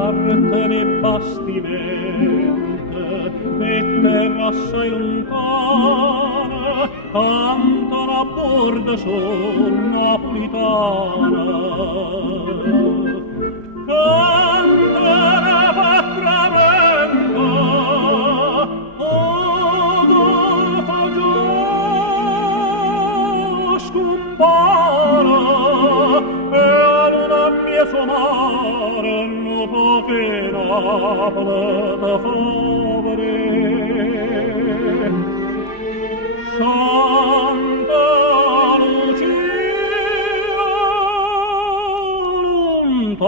arte ne bastimento e terra assai lontana cantano a bordo son napolitana. Cantano patramento o golfo giù scompara e alla mia sonare non può che Napoli da favore. Santa Lucia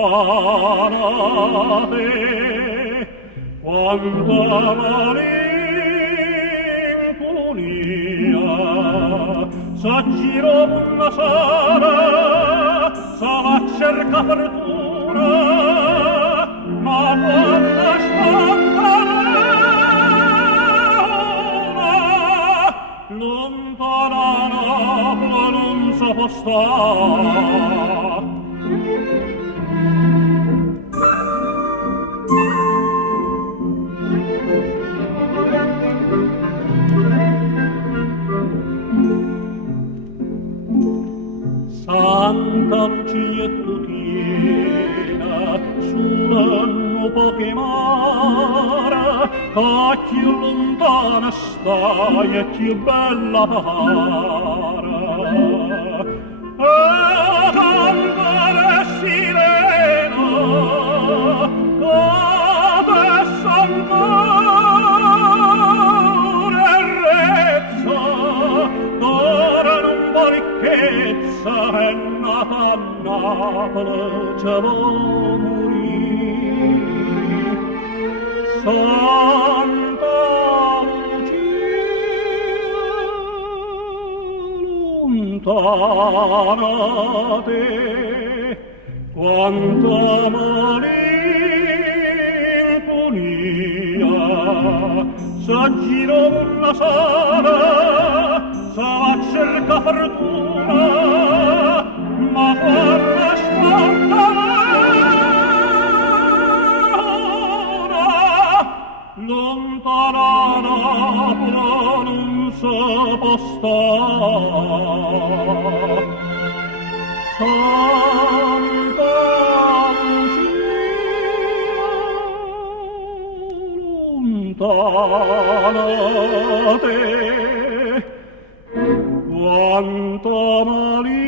lontana te, quanta malinconia, s'aggiro una sala, sa va cerca fortuna, ma quando spontanea lontana Napoli non so può stare. Santa Lucia tutina sull'anno poche mara, che più lontana stai e più bella para. E cantare sirena, che adesso ancora rezza, d'ora non va ricchezza è nata a Napoli, ce vuol morire. Santa Lucia lontana te, quanta malinconia, s'aggiro una sala, sa va cerca fortuna, ma quando spontanea lontana Napoli non so può stare. Santa Lucia lontana te, quanta malinconia,